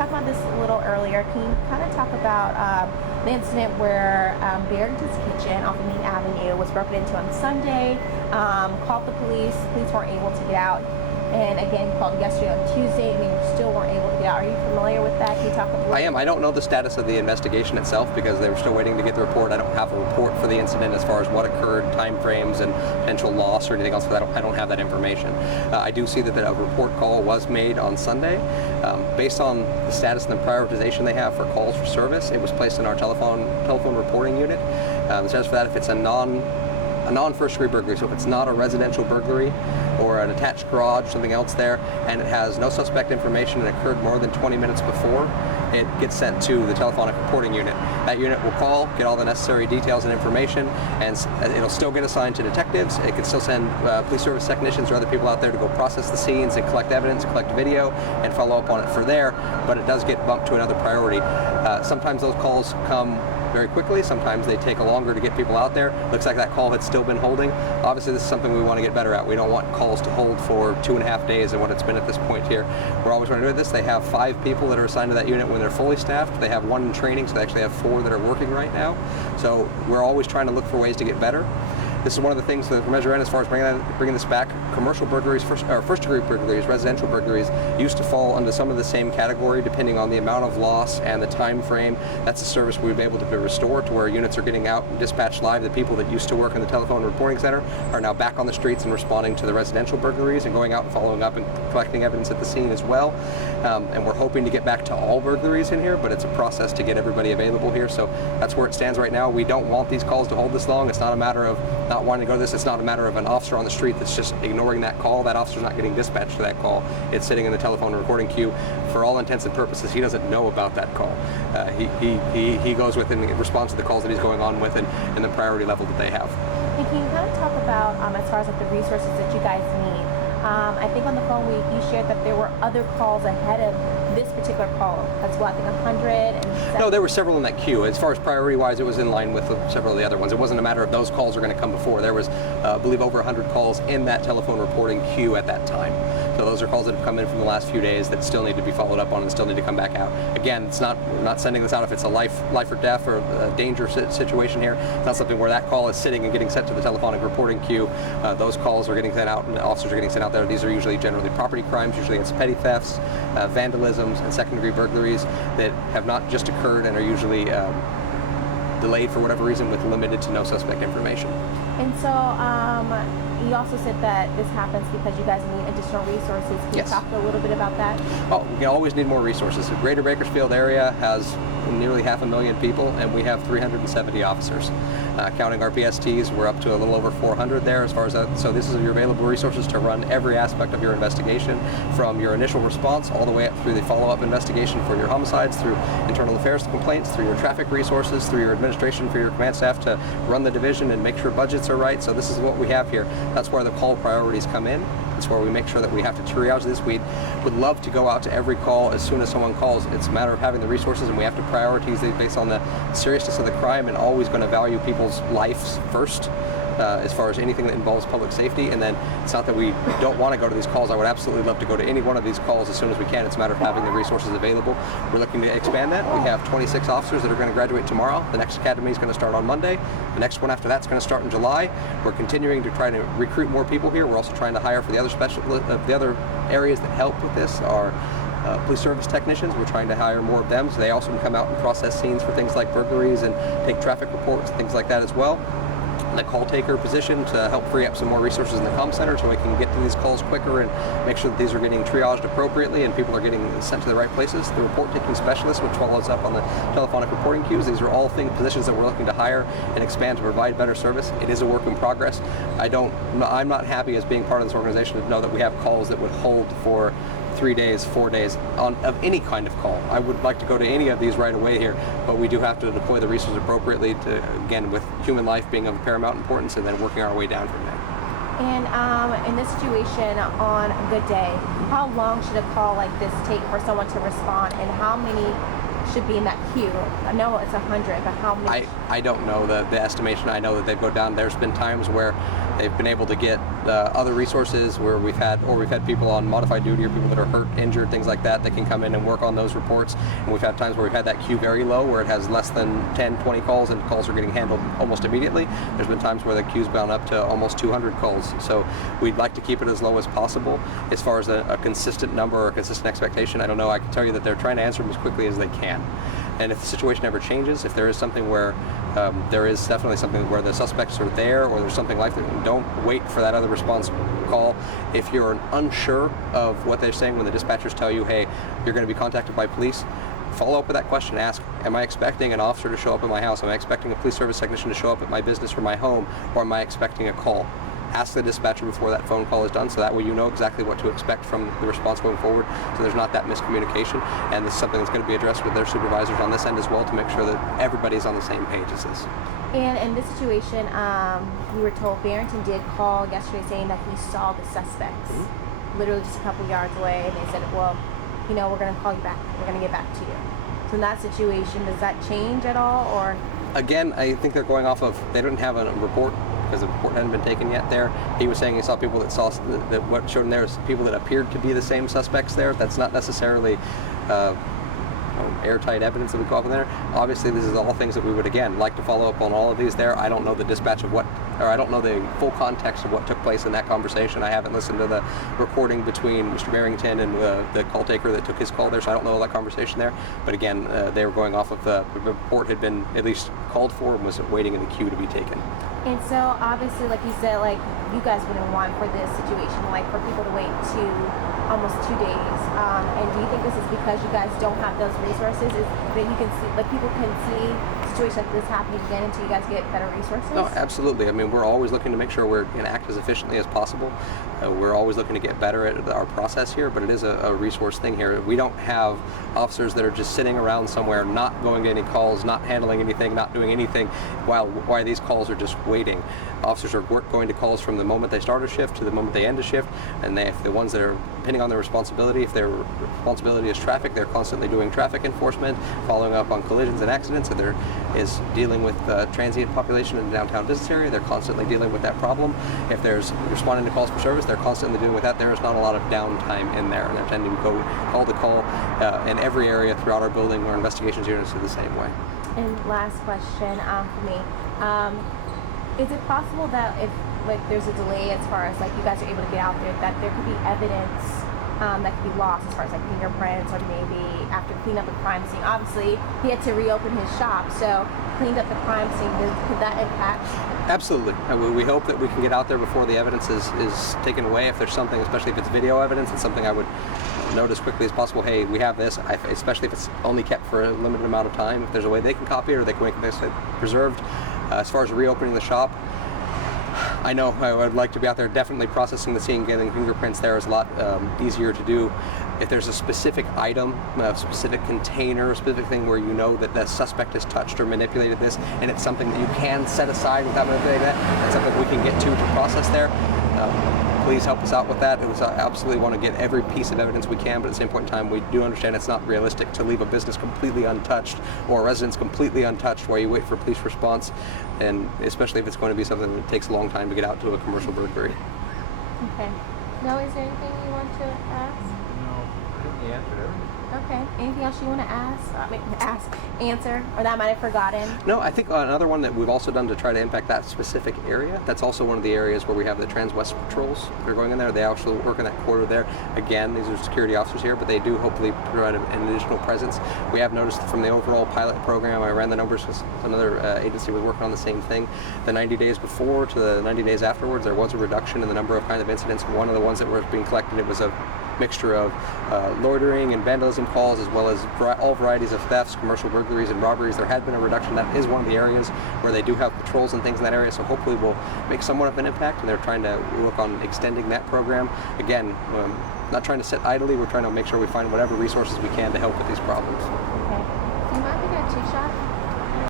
talked about this a little earlier. Can you kind of talk about the incident where Barrington's Kitchen off of Main Avenue was broken into on Sunday? Called the police. Police weren't able to get out. And again, called yesterday on Tuesday, and they still weren't able to get out. Are you familiar with that? Can you talk a little? I am. I don't know the status of the investigation itself because they were still waiting to get the report. I don't have a report for the incident as far as what occurred, time frames, and potential loss or anything else. I don't have that information. I do see that a report call was made on Sunday. Based on the status and the prioritization they have for calls for service, it was placed in our telephone reporting unit. The status for that, if it's a non-first degree burglary, so if it's not a residential burglary or an attached garage, something else there, and it has no suspect information and occurred more than 20 minutes before, it gets sent to the telephonic reporting unit. That unit will call, get all the necessary details and information, and it'll still get assigned to detectives. It can still send police service technicians or other people out there to go process the scenes and collect evidence, collect video, and follow up on it for there, but it does get bumped to another priority. Sometimes those calls come very quickly. Sometimes they take longer to get people out there. Looks like that call had still been holding. Obviously, this is something we want to get better at. We don't want calls to hold for 2.5 days and what it's been at this point here. We're always going to do this. They have 5 people that are assigned to that unit when they're fully staffed. They have 1 in training, so they actually have 4 that are working right now. So we're always trying to look for ways to get better. This is one of the things that we're measuring as far as bringing this back. Commercial burglaries, first degree burglaries, residential burglaries used to fall under some of the same category depending on the amount of loss and the time frame. That's a service we've been able to restore to where units are getting out and dispatched live. The people that used to work in the telephone reporting center are now back on the streets and responding to the residential burglaries and going out and following up and collecting evidence at the scene as well. And we're hoping to get back to all burglaries in here, but it's a process to get everybody available here. So that's where it stands right now. We don't want these calls to hold this long. It's not a matter of not wanting to go to this. It's not a matter of an officer on the street that's just ignoring that call. That officer's not getting dispatched to that call. It's sitting in the telephone recording queue. For all intents and purposes, he doesn't know about that call. He goes with and responds to the calls that he's going on with and the priority level that they have. And can you kind of talk about, as far as like the resources that you guys need? I think on the phone you shared that there were other calls ahead of this particular call as well. I think 100. No, there were several in that queue. As far as priority-wise, it was in line with several of the other ones. It wasn't a matter of those calls are going to come before. There was, I believe, over 100 calls in that telephone reporting queue at that time. So those are calls that have come in from the last few days that still need to be followed up on and still need to come back out. Again, we're not sending this out if it's a life or death or a danger situation here. It's not something where that call is sitting and getting sent to the telephonic reporting queue. Those calls are getting sent out and the officers are getting sent out there. These are usually generally property crimes. Usually it's petty thefts, vandalisms, and second-degree burglaries that have not just occurred and are usually delayed for whatever reason with limited to no suspect information. And so you also said that this happens because you guys need additional resources. Can you talk a little bit about that? Oh, we always need more resources. The greater Bakersfield area has nearly 500,000 people, and we have 370 officers. Counting our PSTs, we're up to a little over 400 there as far as that. So this is your available resources to run every aspect of your investigation, from your initial response all the way up through the follow-up investigation for your homicides, through internal affairs complaints, through your traffic resources, through your administration for your command staff to run the division and make sure budgets are right. So this is what we have here. That's where the call priorities come in. That's where we make sure that we have to triage this. We would love to go out to every call as soon as someone calls. It's a matter of having the resources, and we have to prioritize these based on the seriousness of the crime and always going to value people's lives first. As far as anything that involves public safety. And then it's not that we don't want to go to these calls. I would absolutely love to go to any one of these calls as soon as we can. It's a matter of having the resources available. We're looking to expand that. We have 26 officers that are going to graduate tomorrow. The next academy is going to start on Monday. The next one after that's going to start in July. We're continuing to try to recruit more people here. We're also trying to hire for the other areas that help with this. Our police service technicians, we're trying to hire more of them, so they also can come out and process scenes for things like burglaries and take traffic reports, things like that as well. The call taker position to help free up some more resources in the comm center so we can get to these calls quicker and make sure that these are getting triaged appropriately and people are getting sent to the right places. The report taking specialist, which follows up on the telephonic reporting queues. These are all positions that we're looking to hire and expand to provide better service. It is a work in progress. I'm not happy as being part of this organization to know that we have calls that would hold for 3 days, 4 days of any kind of call. I would like to go to any of these right away here, but we do have to deploy the resources appropriately to, again, with human life being of paramount importance and then working our way down from there. And in this situation, on a good day, how long should a call like this take for someone to respond, and how many should be in that queue? I know it's 100, but how many? I don't know the estimation. I know that they go down. There's been times where they've been able to get other resources where we've had people on modified duty or people that are hurt, injured, things like that can come in and work on those reports. And we've had times where we've had that queue very low, where it has less than 10, 20 calls, and calls are getting handled almost immediately. There's been times where the queue's gone up to almost 200 calls. So we'd like to keep it as low as possible. As far as a consistent number or a consistent expectation, I don't know. I can tell you that they're trying to answer them as quickly as they can. And if the situation ever changes, if there is something where there is definitely something where the suspects are there, or there's something like that, don't wait for that other response call. If you're unsure of what they're saying when the dispatchers tell you, hey, you're going to be contacted by police, follow up with that question. Ask, am I expecting an officer to show up at my house? Am I expecting a police service technician to show up at my business or my home? Or am I expecting a call? Ask the dispatcher before that phone call is done, so that way you know exactly what to expect from the response going forward, so there's not that miscommunication. And this is something that's going to be addressed with their supervisors on this end as well, to make sure that everybody's on the same page as this. And in this situation, we were told Barrington did call yesterday saying that he saw the suspects literally just a couple yards away, and they said, well, we're going to call you back. We're going to get back to you. So in that situation, does that change at all? Or again, I think they're going off of, they don't have a report, because the report hadn't been taken yet there. He was saying he saw people that saw, that what showed him there is people that appeared to be the same suspects there. That's not necessarily airtight evidence that we call up in there. Obviously, this is all things that we would, again, like to follow up on all of these there. I don't know the dispatch of I don't know the full context of what took place in that conversation. I haven't listened to the recording between Mr. Barrington and the call taker that took his call there, so I don't know all that conversation there. But again, they were going off of the report had been at least called for and was waiting in the queue to be taken. And so obviously, like you said, like you guys wouldn't want for this situation, like for people to wait almost 2 days. And do you think this is because you guys don't have those resources? Is that you can see, like people can see situations like this happening again until you guys get better resources? No, absolutely. I mean, we're always looking to make sure we're going to act as efficiently as possible. We're always looking to get better at our process here, but it is a resource thing here. We don't have officers that are just sitting around somewhere, not going to any calls, not handling anything, not doing anything, while these calls are just waiting. Officers are going to calls from the moment they start a shift to the moment they end a shift, and if the ones that are, depending on their responsibility, if their responsibility is traffic, they're constantly doing traffic enforcement, following up on collisions and accidents, and there is dealing with transient population in the downtown business area. They're constantly dealing with that problem. If there's responding to calls for service, they're constantly dealing with that. There is not a lot of downtime in there, and they're tending to go call to call in every area throughout our building. Our investigations units are the same way. And last question for me. Is it possible that if there's a delay as far as you guys are able to get out there, that there could be evidence that could be lost as far as fingerprints, or maybe after cleaning up the crime scene? Obviously, he had to reopen his shop, so cleaned up the crime scene. Could that impact? Absolutely. We hope that we can get out there before the evidence is taken away. If there's something, especially if it's video evidence, it's something I would note as quickly as possible. Hey, we have this, especially if it's only kept for a limited amount of time. If there's a way they can copy it or they can make this preserved. As far as reopening the shop, I know I would like to be out there definitely processing the scene. Getting fingerprints there is a lot easier to do. If there's a specific item, a specific container, a specific thing where you know that the suspect has touched or manipulated this, and it's something that you can set aside without manipulating that's something we can get to process there. Please help us out with that. We absolutely want to get every piece of evidence we can, but at the same point in time, we do understand it's not realistic to leave a business completely untouched or a residence completely untouched while you wait for police response, and especially if it's going to be something that takes a long time to get out to a commercial burglary. Okay. No, is there anything you want to ask? No, I think you answered everything. Okay. Anything else you want to answer, or that I might have forgotten? No, I think another one that we've also done to try to impact that specific area, that's also one of the areas where we have the Trans-West patrols. They're going in there. They actually work in that corridor there. Again, these are security officers here, but they do hopefully provide an additional presence. We have noticed from the overall pilot program, I ran the numbers because another agency was working on the same thing. The 90 days before to the 90 days afterwards, there was a reduction in the number of kind of incidents. One of the ones that were being collected, it was a mixture of loitering and vandalism calls, as well as all varieties of thefts, commercial burglaries, and robberies. There had been a reduction. That is one of the areas where they do have patrols and things in that area, so hopefully we'll make somewhat of an impact, and they're trying to work on extending that program. Again, not trying to sit idly, we're trying to make sure we find whatever resources we can to help with these problems. Okay. Do you mind if we get a 2-shot?